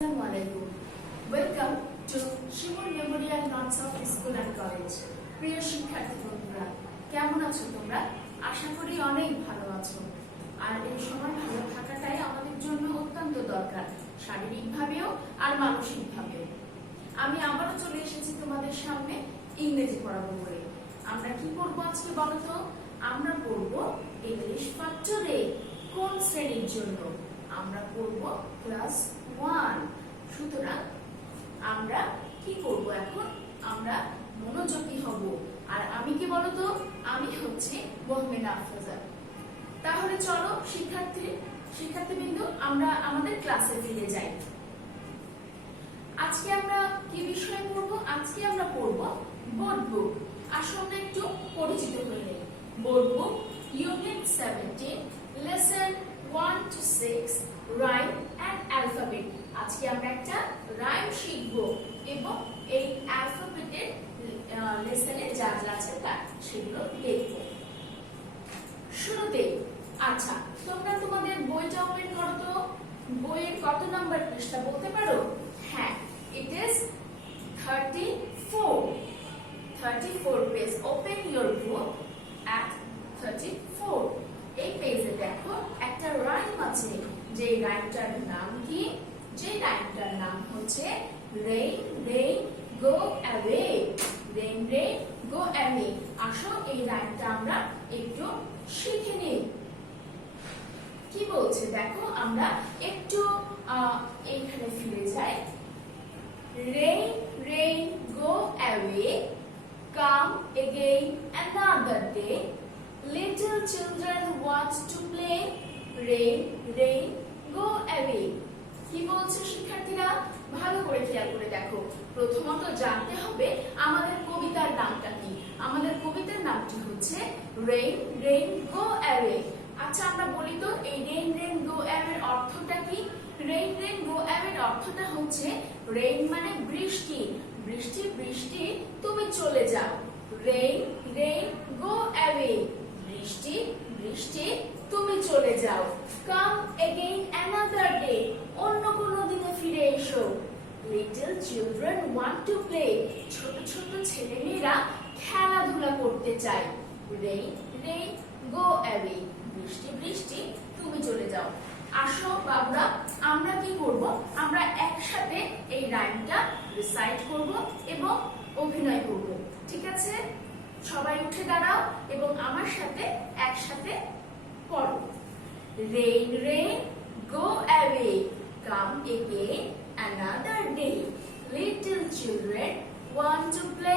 Assalamualaikum. Welcome to Shimon Memorial North South School and College. প্রিয় শিক্ষার্থী বন্ধুরা, কেমন আছো তোমরা? আশা করি অনেক ভালো আছো। আর এই সময় ভালো থাকাটাই আমাদের জন্য অত্যন্ত দরকার, শারীরিকভাবেও আর মানসিকভাবেও। আমি আবারও চলে এসেছি তোমাদের সামনে ইংরেজি পড়াবো বলে। আমরা কি পড়বো আজকে বলো তো? আমরা পড়বো ইংলিশ পাঠ্যে কোন শ্রেণীর জন্য? আমরা পড়বো ক্লাস 1। সুতরাং আমরা কি করব এখন? আমরা মনোযোগী হব। আর আমি কি বলতো? আমি হচ্ছে মোহাম্মেদা আফরোজা। তাহলে চলো শিক্ষার্থীবৃন্দ, আমরা আমাদের ক্লাসে ফিরে যাই। আজকে আমরা কি বিষয় পড়বো? আজকে আমরা পড়বো বোর্ড বুক। আসলে একটু পরিচিত হয়ে নেই। Board book unit 17 lesson 1 to 6 rhyme and alphabet. আজকে আমরা একটা রাইম শিখব এবং এই অ্যালফাবেটের লেসনে যা যা আছে তা সেগুলো দেখব। শুরুতে আচ্ছা, তোমরা তোমাদের বইটা ওপেন করো তো। বইয়ের কত নাম্বার পৃষ্ঠা বলতে পারো? হ্যাঁ, it is 34 page. Open your book at 34। এই পেজে দেখো একটা রাইম আছে। যে রাইমটার নাম কি? যে রাইমটার নাম হচ্ছে rain rain go away. Rain rain go away. আসো এই রাইমটা আমরা একটু শিখে নিই। কি বলছে দেখো, আমরা একটু এইখানে ফিরে যাই। Rain rain go away, come again another day, little children want to play, rain rain go away। কি বলছে শিক্ষার্থীরা? ভালো করে খেয়াল করে দেখো। প্রথমত জানতে হবে আমাদের কবিতার নামটা কি। আমাদের কবিতার নামটি হচ্ছে রেইন রেইন গো অ্যাওয়ে। আচ্ছা, আমরা বলি তো এই রেইন রেইন গো অ্যাওয়ে এর অর্থটা কি? রেইন রেইন গো অ্যাওয়ে এর অর্থটা হচ্ছে রেইন মানে বৃষ্টি, বৃষ্টি বৃষ্টি তুমি চলে যাও। রেইন রেইন গো অ্যাওয়ে, বৃষ্টি বৃষ্টি তুমি চলে যাও। কাম এগেইন অ্যানাদার ডে, অন্য কোনো দিনে ফিরে এসো। Little children want to play, ছোট ছোট ছেলেমেয়েরা খেলাধুলা করতে চায়। রেইন রেইন গো অ্যাওয়ে, বৃষ্টি বৃষ্টি তুমি চলে যাও। আসো বাবুরা, আমরা কি করব? আমরা একসাথে এই রাইমটা রিসাইট করব এবং অভিনয় করব। ঠিক আছে? সবাই উঠে দাঁড়াও এবং আমার সাথে একসাথে পড়ো। Rain rain go away, come again another day, little children want to play,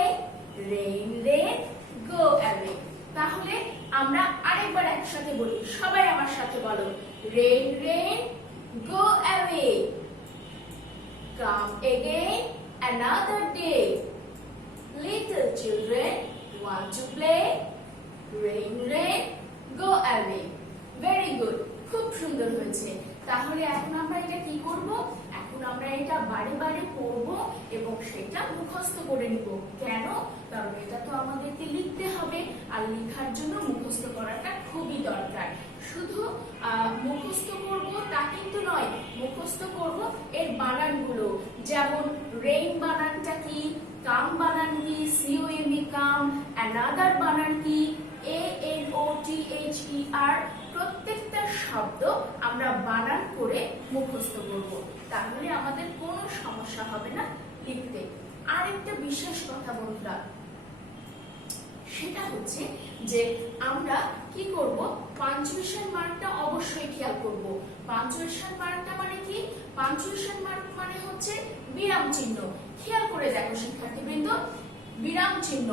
rain rain go away. তাহলে আমরা আরেকবার একসাথে বলি। সবাই আমার সাথে বলো। Rain rain go away, come again another day, little children want to play, rain rain go away। very good, খুব সুন্দর হয়েছে। তাহলে এখন আমরা এটা কি করব? এখন আমরা এটা বারে বারে পড়ব এবং সেটা মুখস্থ করে নিব। কেন? কারণ এটা তো আমাদেরকে লিখতে হবে, আর লেখার জন্য মুখস্থ করাটা খুবই দরকার। শুধু মুখস্থ করব তা কিন্তু নয়, মুখস্থ করব এর বানানগুলো। যেমন রেইন বানানটা কি, কাম বানান কি, COME কাম, অ্যানাদার বানান কি, ANOTHER, প্রত্যেকটা শব্দ আমরা বানান করে মুখস্থ করব। তাহলে আমাদের কোনো সমস্যা হবে না লিখতে। আরেকটা বিশেষ কথা বন্ধুরা, সেটা হচ্ছে যে আমরা কি করব? পাঞ্চুয়েশন মার্কটা অবশ্যই খেয়াল করব। পাঞ্চুয়েশন মার্কটা মানে কি? পাঞ্চুয়েশন মার্ক মানে হচ্ছে বিরাম চিহ্ন। খেয়াল করে দেখো শিক্ষার্থীবৃন্দ, বিরাম চিহ্ন।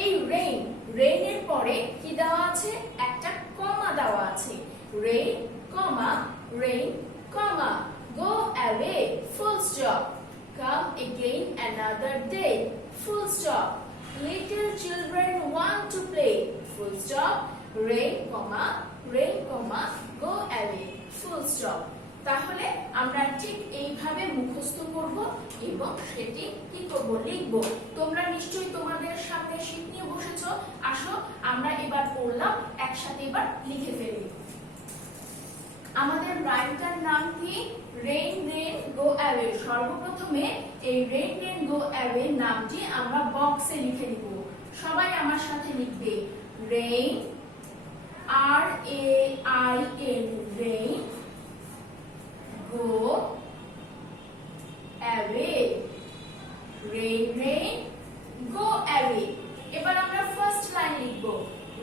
এই রেইন, রেইনের পরে কি দেওয়া আছে? একটা কমা দেওয়া আছে। Rain comma rain comma go away full stop, come again another day full stop, little children want to play full stop, rain comma go away full stop। তাহলে আমরা ঠিক এইভাবে মুখস্থ করব এবং সেটি কি করব? লিখব। তোমরা নিশ্চয়ই তোমাদের সামনে শীট নিয়ে বসেছো। আসো আমরা এবার পড়লাম, একসাথে এবার লিখে ফেলি। আমাদের রাইমটার নাম কি? Rain rain go away. সর্বপ্রথমে এই রেইন রেইন গো অ্যাওয়ে নামটি আমরা বক্সে লিখে নিব। সবাই আমার সাথে লিখবে rain, RAIN, rain, go away, rain rain go away. এবার আমরা ফার্স্ট লাইন লিখব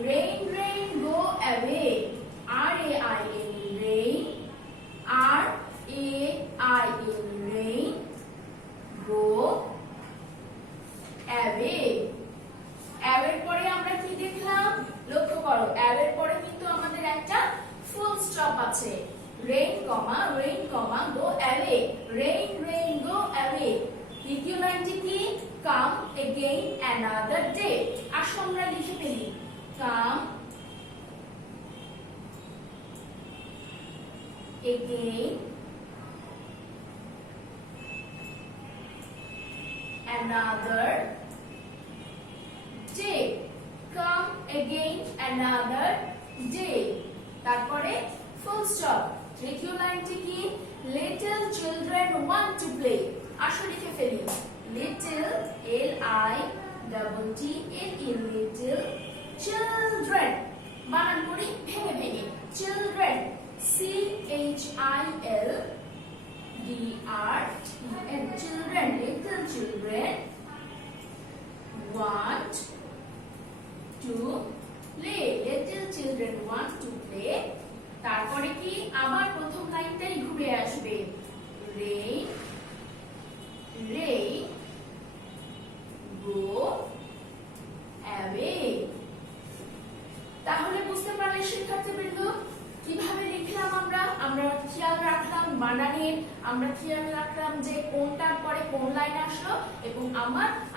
rain rain go away, RAIN, rain, RAIN, rain, go away. অ্যাওয়ের পরে আমরা কি দেখলাম? লক্ষ্য করো, অ্যাওয়ের পরে কিন্তু আমাদের একটা ফুল স্টপ আছে। Rain comma go away, rain rain go away. দ্বিতীয় লাইনটি কি? Come again another day. আসো আমরা লিখে ফেলি come again another day, come again another day। তারপরে ফুল স্টপ। তৃতীয় লাইনটি কি? little children want to play। আসো লিখে ফেলি little, LITTLE, little children। বানান করি ভেঙে ভেঙে children, CHILDREN, children, little children want to play, little children want to play। তারপরে কি? আবার প্রথম লাইনটাই ঘুরে আসবে rain rain go away। তাহলে বুঝতে পারলে শিক্ষার্থীবৃন্দ কিভাবে লিখলাম আমরা খেয়াল রাখলাম বানানের, আমরা খেয়াল রাখলাম যে কোনটার পরে কোন লাইন আসলো, এবং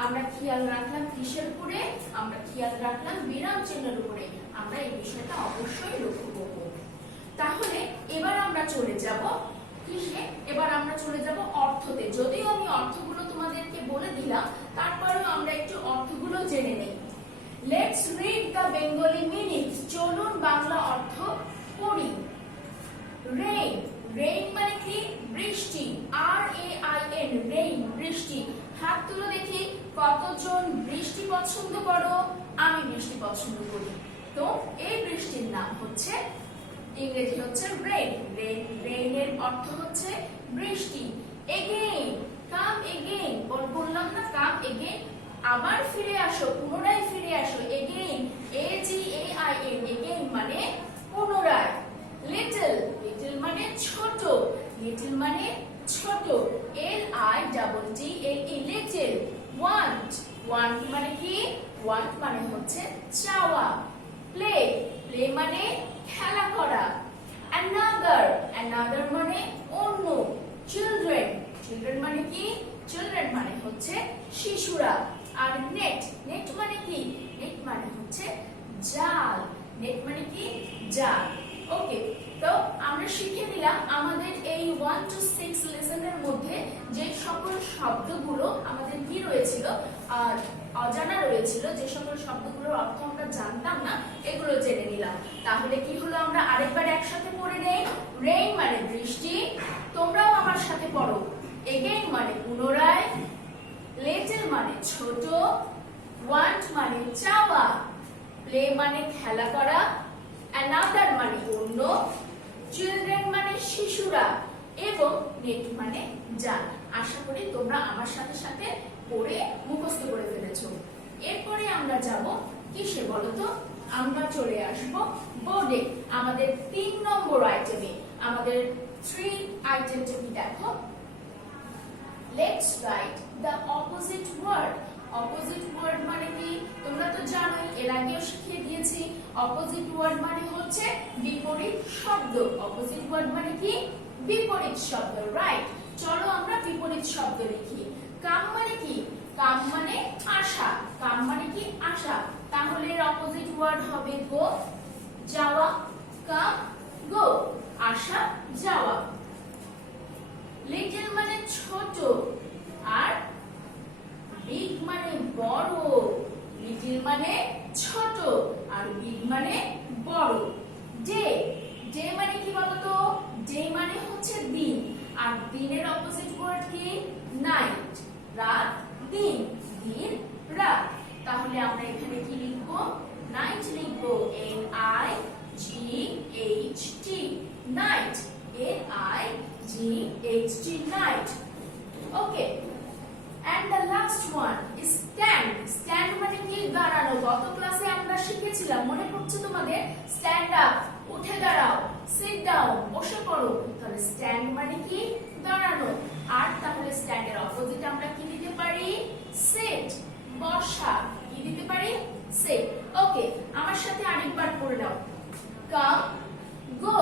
আমরা খেয়াল রাখলাম কিসের উপরে? আমরা খেয়াল রাখলাম বিরাম চিহ্নের উপরে। আমরা এই বিষয়টা অবশ্যই লক্ষ্য করব। তাহলে এবার আমরা চলে যাব কিসে? এবার আমরা চলে যাব অর্থতে। যদিও আমি অর্থগুলো তোমাদেরকে বলে দিলাম, তারপরেও আমরা একটু অর্থগুলো জেনে নেই। Let's read the Bengali meaning. চলুন বাংলা অর্থ পড়ি। রেইন, রেইন মানে কি? বৃষ্টি, RAIN, রেইন, বৃষ্টি। হাত তুলো দেখি কতজন বৃষ্টি পছন্দ করো? আমি বৃষ্টি পছন্দ করি। তো এই বৃষ্টির নাম হচ্ছে, ইংরেজি হচ্ছে রেইন। রেইনের অর্থ হচ্ছে বৃষ্টি। এগেইন, কাম এগেইন, বললাম না কাম এগেইন, আবার ফিরে আসো, পুনরায় ফিরে আসো। এগেইন, AGAIN, এগেইন মানে পুনরায়। লিটল, লিটল মানে ছোট, লিটল মানে ছোট, LITTLE, লিটল। ওয়ান্ট, ওয়ান্ট মানে কি? ওয়ান্ট মানে হচ্ছে চাওয়া। প্লে, প্লে মানে খেলা করা। অ্যানাদার, অ্যানাদার মানে অন্য। চিলড্রেন, চিলড্রেন মানে কি? চিলড্রেন মানে হচ্ছে শিশুরা। আর নেট, নেট মানে কি? নেট মানে হচ্ছে জাল। নেট মানে কি? জাল। ওকে, তো আমরা শিখে নিলাম আমাদের এই 1 to 6 লেসনের মধ্যে যে সকল শব্দগুলো আমাদের কি রয়েছিল আর অজানা রয়েছিল, যে সকল শব্দগুলোর অর্থ আমরা জানতাম না, এগুলো জেনে নিলাম। তাহলে কি হলো? আমরা আরেকবার একসাথে পড়ে নেই। রেইন মানে বৃষ্টি, তোমরাও আমার সাথে পড়ো। এগেইন মানে পুনরায়, লিটল মানে ছোট, ওয়ান্ট মানে চাওয়া, প্লে মানে খেলা করা, অ্যানাদার মানে অন্য, চিলড্রেন মানে শিশুরা, এবং নেট মানে জাল। আশা করি তোমরা আমার সাথে সাথে পড়ে মুখস্থ করে ফেলেছো। এরপরে আমরা যাব কিসে বলো তো? আমরা চলে আসবো বোর্ডে, আমাদের 3 নম্বর আইটেমে। আমাদের 3 আইটেমটা কি দেখো? Let's write the opposite word. Opposite word মানে কি? তোমরা তো জানোই, এর আগেও শিখিয়ে দিয়েছি। অপোজিট ওয়ার্ড মানে হচ্ছে বিপরীত শব্দ। অপোজিট ওয়ার্ড মানে কি? বিপরীত শব্দ, রাইট। চলো আমরা বিপরীত শব্দ লিখি। কাম মানে কি? কাম মানে আসা। কাম মানে কি? আসা। তাহলে এর অপোজিট ওয়ার্ড হবে গো, যাওয়া। কাম, গো, আসা, যাওয়া। লিটল মানে ছোট, আর বিগ মানে বড়। লিটল মানে ছোট, আর বিগ মানে বড়। ডে, ডে মানে কি বলতো? night. Okay. And the last one is stand. Stand মানে কি? দাঁড়ানো। গত ক্লাসে আমরা শিখেছিলাম, মনে পড়ছে তোমাদের? Stand up, উঠে দাঁড়াও। Sit down, বসে পড়ো। তাহলে stand মানে কি? দাঁড়ানো। আর তাহলে stand এর অপোজিট আমরা কি দিতে পারি? Sit, বসা। কি দিতে পারি? Sit. ওকে, আমার সাথে আরেকবার পড়ে নাও। Come, go,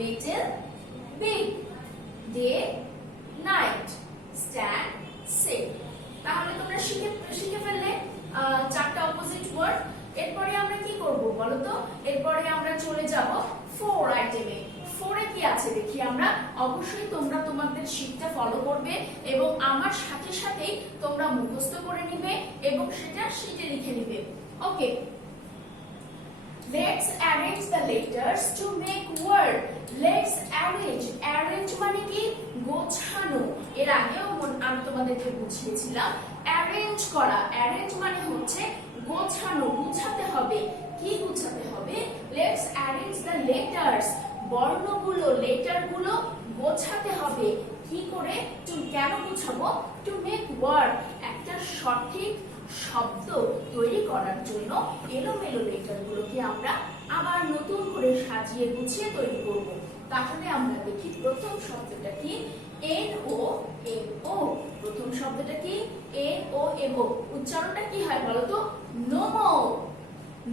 little, big, day, night, stand, sit. তাহলে তোমরা শিখে ফেললে চারটা অপোজিট ওয়ার্ড। এরপরে আমরা কি করব বলো তো? এরপরে আমরা চলে যাব 4 আইটেমে। 4 এ কি আছে দেখি আমরা। অবশ্যই তোমরা তোমাদের শীটটা ফলো করবে এবং আমার সাথে সাথেই তোমরা মুখস্থ করে নিবে এবং সেটা শীটে লিখে নিবে। ওকে, let's arrange the letters to make word. Let's arrange. Arrange মানে কি? গোছানো। এর আগেও আমি তোমাদেরকে বুঝিয়েছিলাম অ্যারেঞ্জ করা। অ্যারেঞ্জ মানে হচ্ছে গোছানো, গুছাতে হবে। কি গুছাতে হবে? Let's arrange the letters. বর্ণগুলো, লেটারগুলো গোছাতে হবে। কি করে? কেন গুছাবো? To make word. একটা সঠিক শব্দ তৈরি করার জন্য এলোমেলো লেটারগুলোকে আমরা আবার নতুন করে সাজিয়ে গুছিয়ে তৈরি করব। তাহলে আমরা দেখি প্রথম শব্দটা কি? NOMO। প্রথম শব্দটা কি? NOMO। উচ্চারণটা কি হয় বলো তো? নোমো।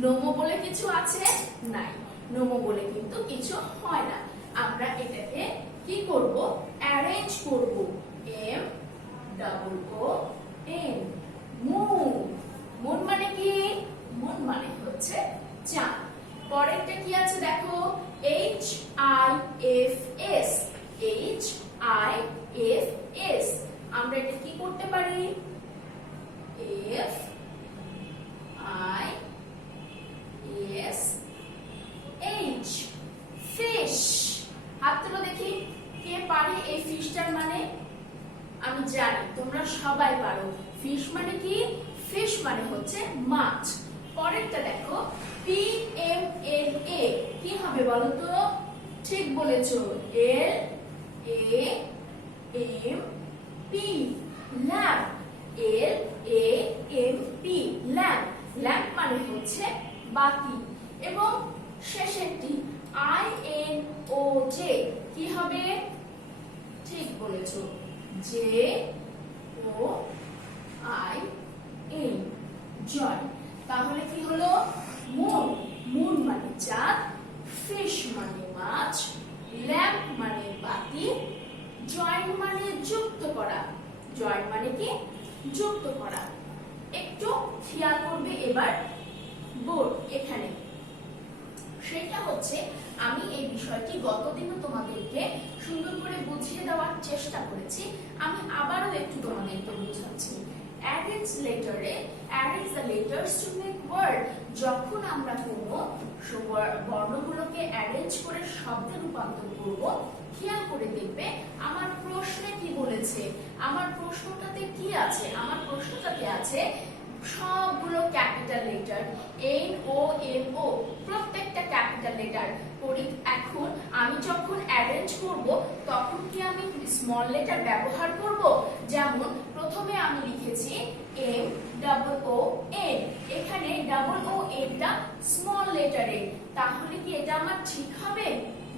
নোমো বলে কিছু আছে? নাই। নোমো বলে কিন্তু কিছু হয় না। আমরা এটাকে কি করব? অ্যারেঞ্জ করব। MOON। মুন। মুন মানে কি? মুন মানে হচ্ছে চাঁদ। পরেরটা কি আছে দেখো? HIFS। HIFS। আমরা এটা কি করতে পারি? FISH। ফিশ। হাত তুলো দেখি কে পারে এই ফিশটার মানে। আমি জানি তোমরা সবাই পারো। ফিশ মানে কি? ফিশ মানে হচ্ছে মাছ। পরেরটা দেখো PMLA। কি হবে বলো তো? ঠিক বলেছো, LAMP। Lamp. LAMP, lamp. Lamp মানে হচ্ছে বাতি। এবং শেষেরটি INOJ। কি হবে? ঠিক বলেছো, JOIN, জয়। তাহলে কি হলো? মুন। মুন মানে চাঁদ, ফিশ মানে মাছ, ল্যাম্প মানে বাতি, জয়েন মানে যুক্ত করা। জয়েন মানে কি? যুক্ত করা। একটু খেয়াল করবে এবার বোর্ড এখানে। সেটা হচ্ছে আমি এই বিষয়টি গতদিনও তোমাদেরকে সুন্দর করে বুঝিয়ে দেওয়ার চেষ্টা করেছি। আমি আবারও একটু তোমাদেরকে বুঝাচ্ছি। Arrange letter-এ arrange the letters to make word। যখন আমরা কোনো বর্ণগুলোকে অ্যারেঞ্জ করে শব্দে রূপান্তর করব, খেয়াল করে দেখবে আমার প্রশ্নে কি বলেছে। আমার প্রশ্নটাতে কি আছে? আমার প্রশ্নটাতে আছে সবগুলো ক্যাপিটাল লেটার। NOMO, প্রত্যেকটা ক্যাপিটাল লেটার। এখন আমি যখন অ্যারেঞ্জ করব তখন কি আমি স্মল লেটার ব্যবহার করব? যেমন প্রথমে আমি লিখেছি MOON। এখানে OONটা স্মল লেটারে। তাহলে কি এটা আমার ঠিক হবে?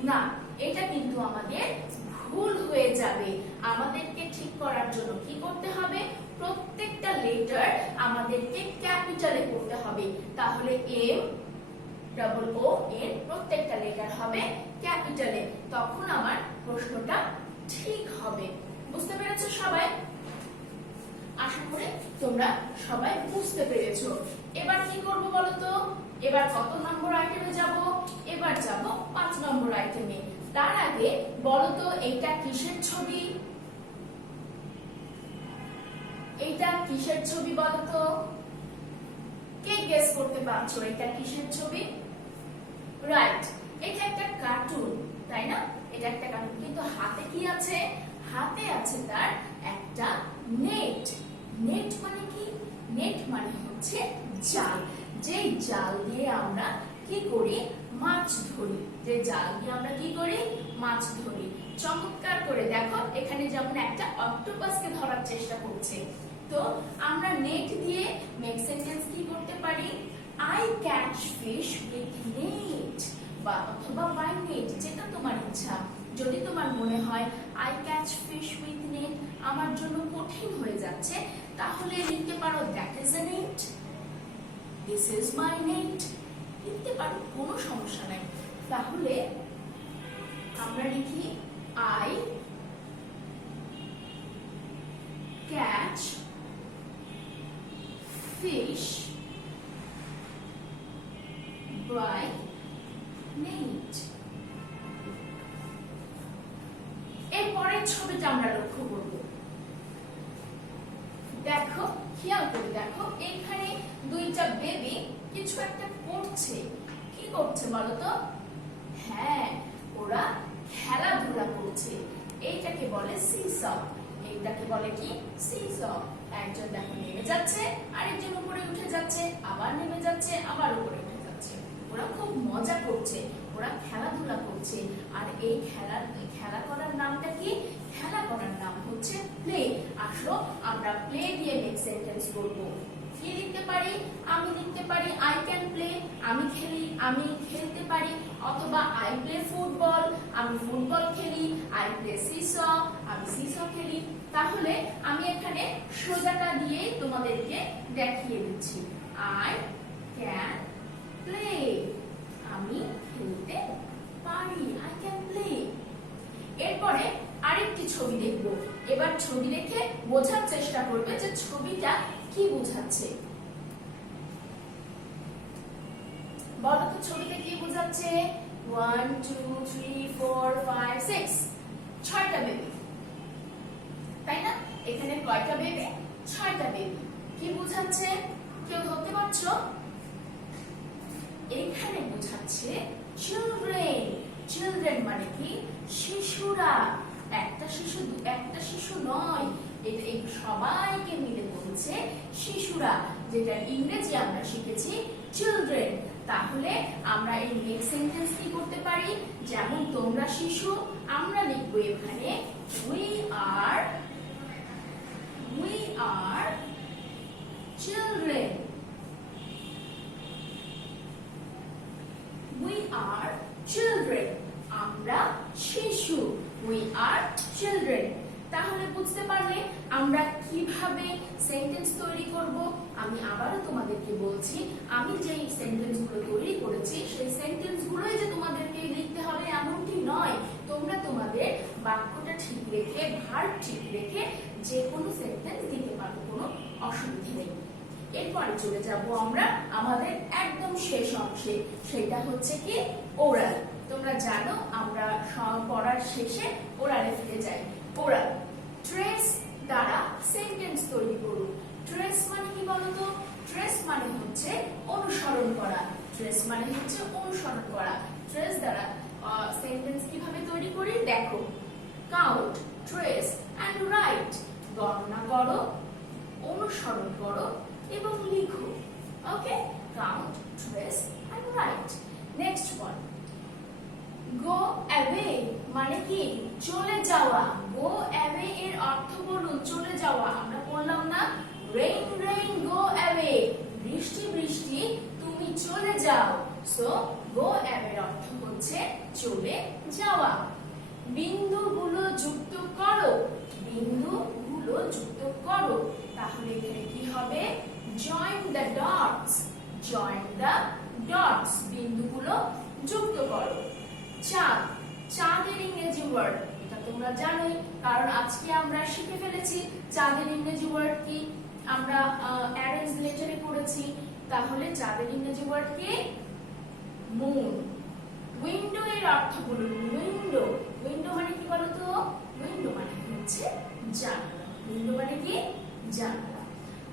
না, এটা কিন্তু আমাদের ভুল হয়ে যাবে। আমাদেরকে ঠিক করার জন্য কি করতে হবে? প্রত্যেকটা লেটার আমাদেরকে ক্যাপিটালে করতে হবে। তাহলে MOON প্রত্যেকটা লেটার হবে ক্যাপিটালে। তখন আমার প্রশ্নটা ঠিক হবে। বুঝতে পেরেছো সবাই? আশা করি তোমরা সবাই বুঝতে পেরেছো। এবার কি করব বলো তো? এবার কত নম্বর আইটেমে যাব? এবার যাব 5 নম্বর আইটেমে। তার আগে বলো তো এটা কিসের ছবি? এটা কিসের ছবি বলো তো? কে গেস করতে পারছো এটা কিসের ছবি? রাইট, এটা একটা কার্টুন, তাই না? এটা একটা কার্টুন। কিন্তু হাতে কি আছে? হাতে আছে তার একটা নেট। নেট মানে কি? নেট মানে হচ্ছে জাল। যে জাল দিয়ে আমরা কি করি? মাছ ধরি। যে জাল দিয়ে আমরা কি করি? মাছ ধরি। চমৎকার করে দেখো, এখানে যেমন একটা অক্টোপাসকে ধরার চেষ্টা করছে। তো আমরা নেট দিয়ে মেক সেন্টেন্স কি করতে পারি? I catch fish with net, বা অথবা by net, যেটা তোমার ইচ্ছা। যদি তোমার মনে হয় I catch fish with net আমার জন্য কঠিন হয়ে যাচ্ছে, তাহলে লিখতে পারো that is a net, this is my net, লিখতে পারো, কোনো সমস্যা নাই। তাহলে আমরা লিখি I catch fish by net। এর পরের ছবিটা আমরা লক্ষ্য করব। দেখো, খেয়াল করে দেখো, এখানে দুইটা বেবি কিছু একটা করছে। কি করছে বলো তো? হ্যাঁ, ওরা খেলাধুলা করছে। এইটাকে বলে সিস, এইটাকে বলে কি? সিস। একজন দেখো নেমে যাচ্ছে, আরেকজন উপরে উঠে যাচ্ছে, আবার নেমে যাচ্ছে, আবার উপরে উঠে যাচ্ছে। ওরা খুব মজা করছে, ওরা খেলাধুলা করছে। আর এই খেলা করার নামটা কি? খেলা করার নাম হচ্ছে প্লে। আসো আমরা প্লে দিয়ে মেক সেন্টেন্স করব। কি লিখতে পারি? আমি লিখতে পারি আই ক্যান প্লে, আমি খেলি, আমি খেলতে পারি। অথবা আই প্লে ফুটবল, আমি ফুটবল খেলি। আই প্লে সিস, আমি সিস খেলি। তাহলে আমি এখানে সোজাটা দিয়ে তোমাদেরকে দেখিয়ে দিচ্ছি। আই ক্যান প্লে, আমি খেলতে পারি, আই ক্যান প্লে। এরপরে আরেকটি ছবি দেখব। এবার ছবি দেখে বোঝার চেষ্টা করবে যে ছবিটা কি বোঝাচ্ছে। বলো তো ছবিতে কি বোঝাচ্ছে? 1 2 3 4 5 6, 6টা বেবি, তাই না? এখানে কয়টা বেবি? 6টা বেবি। কি বোঝাচ্ছে? কেউ ধরতে পারছো? এখানে বোঝাচ্ছে চিলড্রেন। চিলড্রেন মানে কি? শিশুরা। একটা শিশু নয়, এটা সবাইকে মিলে বলছে শিশুরা, যেটা ইংরেজি আমরা শিখেছি চিলড্রেন। তাহলে আমরা এই মেক সেন্টেন্স কি করতে পারি? যেমন তোমরা শিশু, আমরা লিখবো এখানে we are children, we are children, আমরা শিশু, we are children। তাহলে বুঝতে পারলে আমরা কিভাবে সেন্টেন্স তৈরি করব। আমি আবারও তোমাদেরকে বলছি, আমি যেই সেন্টেন্সগুলো তৈরি করেছি সেই সেন্টেন্সগুলোই যে তোমাদেরকে লিখতে হবে এমনটি নয়। তোমরা তোমাদের বাক্যটা ঠিক রেখে, ভার্ব ঠিক রেখে যে কোনো সেন্টেন্স দিতে পারো, কোনো অসুবিধা নেই। এরপরে চলে যাব আমরা আমাদের একদম শেষ অংশে, সেটা হচ্ছে কি ওরাল। তোমরা জানো আমরা পড়ার শেষে ওরালে ফিরে যাই। ওরাল, ট্রেস দ্বারা সেন্টেন্স তৈরি করুন। ট্রেস মানে কি বলতো? ট্রেস মানে হচ্ছে অনুসরণ করা। ট্রেস মানে হচ্ছে অনুসরণ করা। ট্রেস দ্বারা সেন্টেন্স কিভাবে তৈরি করি দেখো। কাউন্ট, ট্রেস এন্ড রাইট, গণনা করো, অনুসরণ করো এবং লিখো। Okay, count, trace and write. Next one, go away মানে কি? চলে যাওয়া। গো অ্যাওয়ে এর অর্থ বলুন চলে যাওয়া। আমরা বললাম না রেইন রেইন গো অ্যাওয়ে, বৃষ্টি বৃষ্টি তুমি চলে যাও। সো গো অ্যাওয়ে এর অর্থ হচ্ছে চলে যাওয়া। বিন্দুগুলো যুক্ত করো, বিন্দুগুলো যুক্ত করো। তাহলে এখানে কি হবে? Join the dots, join the dots, বিন্দুগুলো যুক্ত করো। চাঁদ, চাঁদের ইংরেজি ওয়ার্ড এটা তোমরা জানোই, কারণ আজকে আমরা শিখে ফেলেছি চাঁদের ইংরেজি ওয়ার্ড কি। আমরা অ্যারেঞ্জ লেটারে পড়েছি। তাহলে চাঁদের ইংরেজি ওয়ার্ড কি? মুন। উইন্ডো এর অর্থ বলুন। উইন্ডো, উইন্ডো মানে কি বলতো? উইন্ডো মানে হচ্ছে জানালা। উইন্ডো মানে কি? জানালা।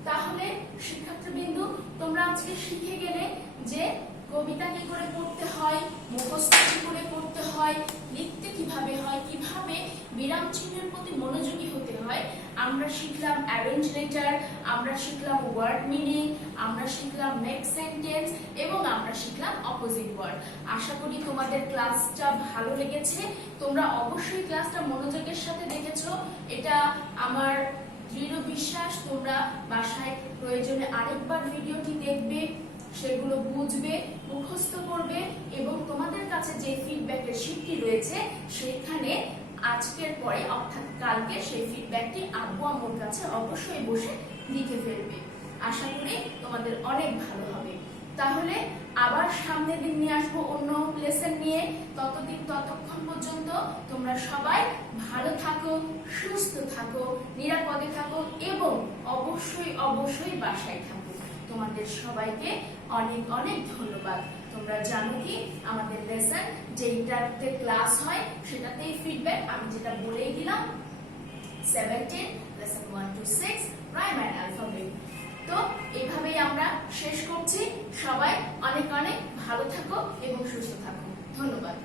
তাহলে শিক্ষার্থীবৃন্দু, তোমরা আজকে শিখে গেলে যে কবিতা কি করে পড়তে হয়, মুখস্থ কি করে করতে হয়, লিখতে কিভাবে হয়, কিভাবে বিরাম চিহ্নের প্রতি মনোযোগী হতে হয়। আমরা শিখলাম অ্যারেঞ্জ লেটার, আমরা শিখলাম ওয়ার্ড মিনিং, আমরা শিখলাম মেক সেন্টেন্স এবং আমরা শিখলাম অপোজিট ওয়ার্ড। আশা করি তোমাদের ক্লাসটা ভালো লেগেছে। তোমরা অবশ্যই ক্লাসটা মনোযোগের সাথে দেখেছো, এটা আমার দৃঢ় বিশ্বাস। তোমরা বাসায় প্রয়োজনে আরেকবার ভিডিওটি দেখবে, সেগুলো বুঝবে, মুখস্থ করবে এবং তোমাদের কাছে যে ফিডব্যাকের শীটটি রয়েছে সেখানে আজকের পরে অর্থাৎ কালকে সেই ফিডব্যাকটি আব্বু আম্মুর কাছে অবশ্যই বসে লিখে ফেলবে। আশা করি তোমাদের অনেক ভালো হবে। তাহলে আবার সামনের দিন নিয়ে আসবো অন্য লেসন নিয়ে। ততক্ষণ পর্যন্ত তোমরা সবাই ভালো থাকো, সুস্থ থাকো, নিরাপদে থাকো এবং অবশ্যই বাসায় থাকো। তোমাদের সবাইকে অনেক অনেক ধন্যবাদ। তোমরা জানো কি আমাদের লেসন যেটাতে ক্লাস হয় সেটাতেই ফিডব্যাক আমি যেটা বলেই দিলাম, 17 লেসন 1 to 6 প্রাইমারি অ্যালফাবেট। তো এভাবেই আমরা শেষ করছি। সবাই অনেক অনেক ভালো থাকো এবং সুস্থ থাকো। ধন্যবাদ।